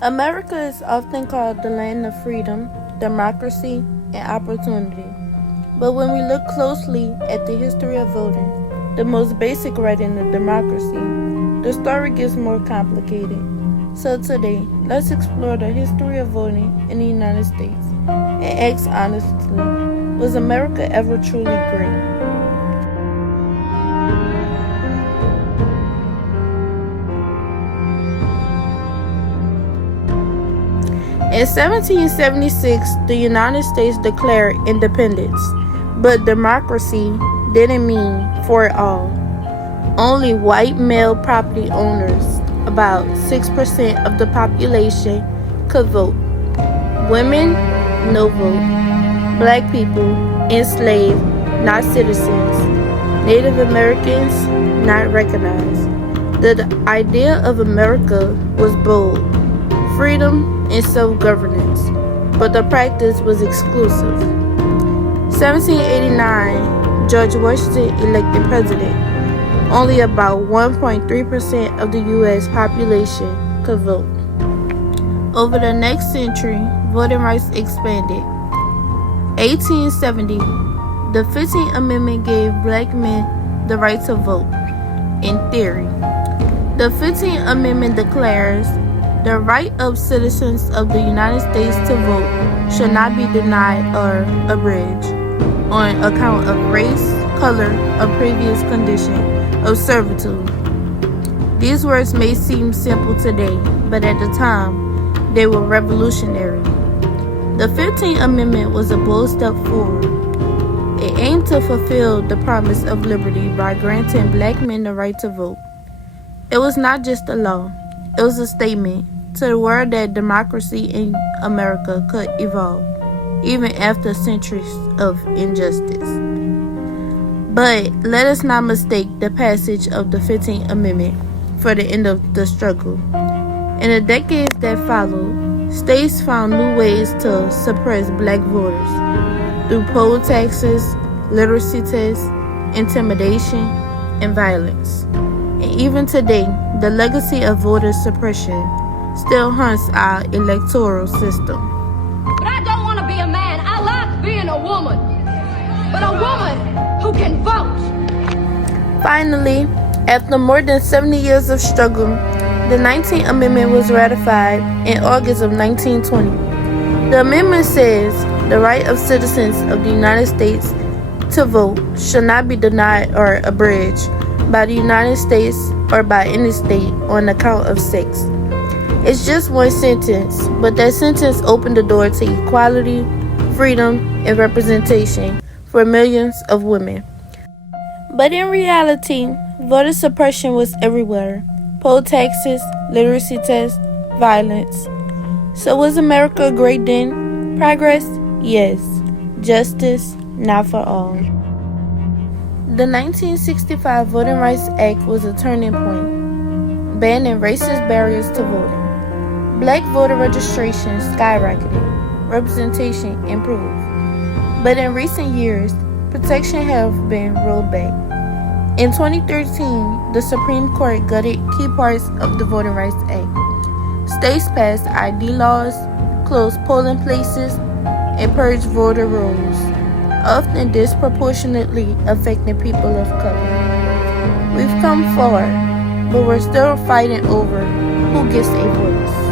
America is often called the land of freedom, democracy, and opportunity. But when we look closely at the history of voting, the most basic right in a democracy, the story gets more complicated. So today, let's explore the history of voting in the United States and ask honestly, was America ever truly great? In 1776, the United States declared independence, but democracy didn't mean for all. Only white male property owners, about 6% of the population, could vote. Women, no vote. Black people, enslaved, not citizens. Native Americans, not recognized. The idea of America was bold, freedom and self-governance, but the practice was exclusive. 1789, George Washington elected president. Only about 1.3% of the U.S. population could vote. Over the next century, voting rights expanded. 1870, the 15th Amendment gave black men the right to vote. In theory, the 15th Amendment declares the right of citizens of the United States to vote should not be denied or abridged on account of race, color, or previous condition of servitude. These words may seem simple today, but at the time, they were revolutionary. The 15th Amendment was a bold step forward. It aimed to fulfill the promise of liberty by granting black men the right to vote. It was not just a law, it was a statement to the world that democracy in America could evolve, even after centuries of injustice. But let us not mistake the passage of the 15th Amendment for the end of the struggle. In the decades that followed, states found new ways to suppress black voters through poll taxes, literacy tests, intimidation, and violence. And even today, the legacy of voter suppression still haunts our electoral system. But I don't want to be a man. I like being a woman. But a woman who can vote. Finally, after more than 70 years of struggle, the 19th Amendment was ratified in August of 1920. The amendment says the right of citizens of the United States to vote shall not be denied or abridged by the United States or by any state on account of sex. It's just one sentence, but that sentence opened the door to equality, freedom, and representation for millions of women. But in reality, voter suppression was everywhere. Poll taxes, literacy tests, violence. So was America great then? Progress? Yes. Justice? Not for all. The 1965 Voting Rights Act was a turning point, banning racist barriers to voting. Black voter registration skyrocketed, representation improved. But in recent years, protection have been rolled back. In 2013, the Supreme Court gutted key parts of the Voting Rights Act. States passed ID laws, closed polling places, and purged voter rolls, often disproportionately affecting people of color. We've come far, but we're still fighting over who gets a voice.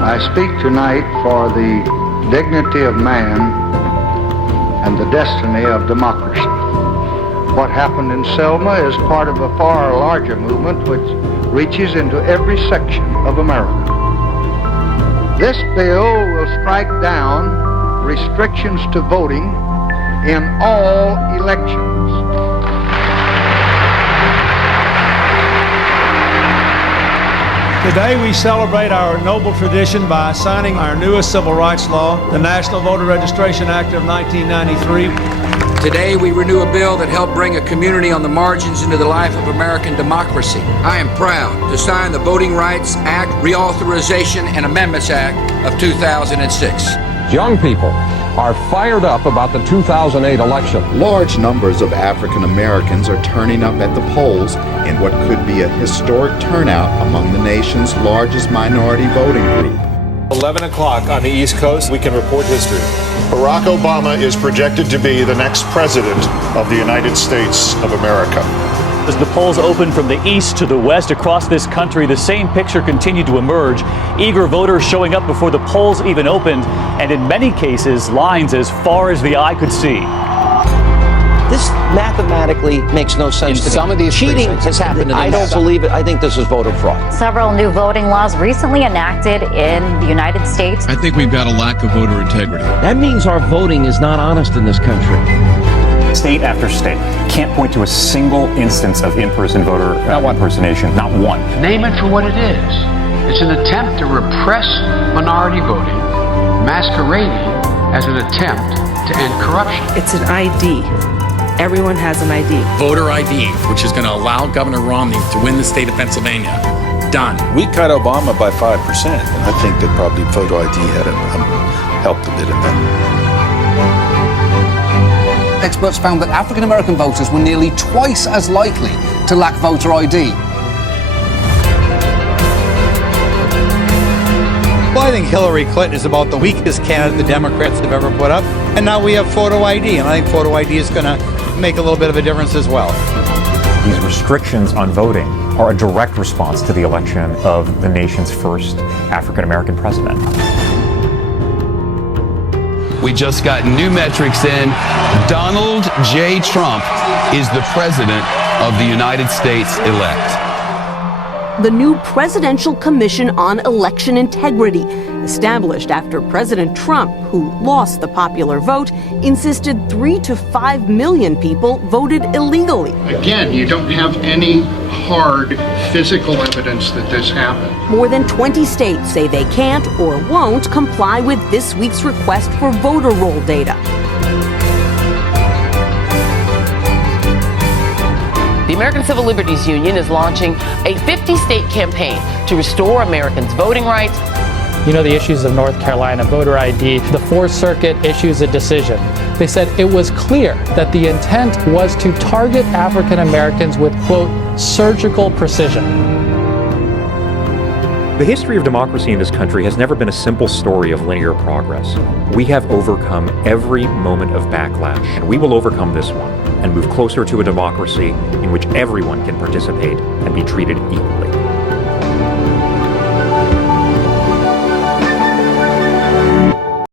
I speak tonight for the dignity of man and the destiny of democracy. What happened in Selma is part of a far larger movement which reaches into every section of America. This bill will strike down restrictions to voting in all elections. Today we celebrate our noble tradition by signing our newest civil rights law, the National Voter Registration Act of 1993. Today we renew a bill that helped bring a community on the margins into the life of American democracy. I am proud to sign the Voting Rights Act Reauthorization and Amendments Act of 2006. Young people are fired up about the 2008 election. Large numbers of African Americans are turning up at the polls in what could be a historic turnout among the nation's largest minority voting group. 11 o'clock on the East Coast, we can report history. Barack Obama is projected to be the next president of the United States of America. As the polls open from the east to the west across this country, the same picture continued to emerge. Eager voters showing up before the polls even opened, and in many cases, lines as far as the eye could see. This mathematically makes no sense to me. Some of these cheating has happened. I don't believe it. I think this is voter fraud. Several new voting laws recently enacted in the United States. I think we've got a lack of voter integrity. That means our voting is not honest in this country. State after state can't point to a single instance of in-person voter impersonation. Not one. Name it for what it is. It's an attempt to repress minority voting, masquerading as an attempt to end corruption. It's an ID. Everyone has an ID. Voter ID, which is going to allow Governor Romney to win the state of Pennsylvania. Done. We cut Obama by 5%, and I think that probably photo ID had helped a bit in that. Experts found that African American voters were nearly twice as likely to lack voter ID. Well, I think Hillary Clinton is about the weakest candidate the Democrats have ever put up, and now we have photo ID, and I think photo ID is going to make a little bit of a difference as well. These restrictions on voting are a direct response to the election of the nation's first African American president. We just got new metrics in. Donald J. Trump is the president of the United States elect. The new Presidential Commission on Election Integrity, established after President Trump, who lost the popular vote, insisted 3 to 5 million people voted illegally. Again, you don't have any hard physical evidence that this happened. More than 20 states say they can't or won't comply with this week's request for voter roll data. The American Civil Liberties Union is launching a 50-state campaign to restore Americans' voting rights. You know the issues of North Carolina voter ID. The Fourth Circuit issues a decision. They said it was clear that the intent was to target African Americans with, quote, surgical precision. The history of democracy in this country has never been a simple story of linear progress. We have overcome every moment of backlash, and we will overcome this one and move closer to a democracy in which everyone can participate and be treated equally.